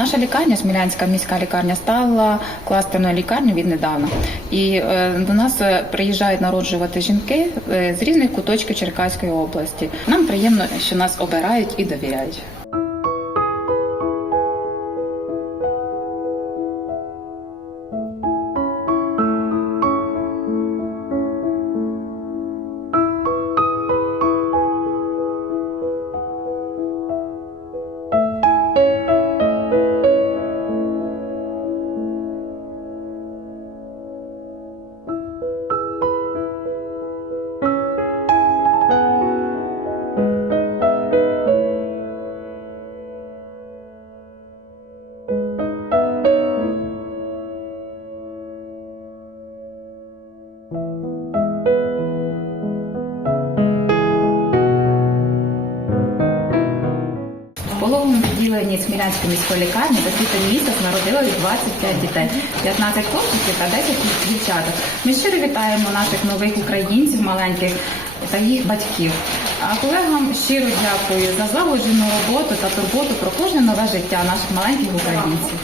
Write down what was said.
Наша лікарня, Смілянська міська лікарня, стала кластерною лікарнею віднедавна. І е, до нас е, приїжджають народжувати жінки е, з різних куточків Черкаської області. Нам приємно, що нас обирають і довіряють. Пологовому відділенні Смілянської міської лікарні за квітень місяць народилось 25 дітей, 15 хлопчиків та 10 дівчаток. Ми щиро вітаємо наших нових українців маленьких та їх батьків. А колегам щиро дякую за злагоджену роботу та турботу про кожне нове життя наших маленьких українців.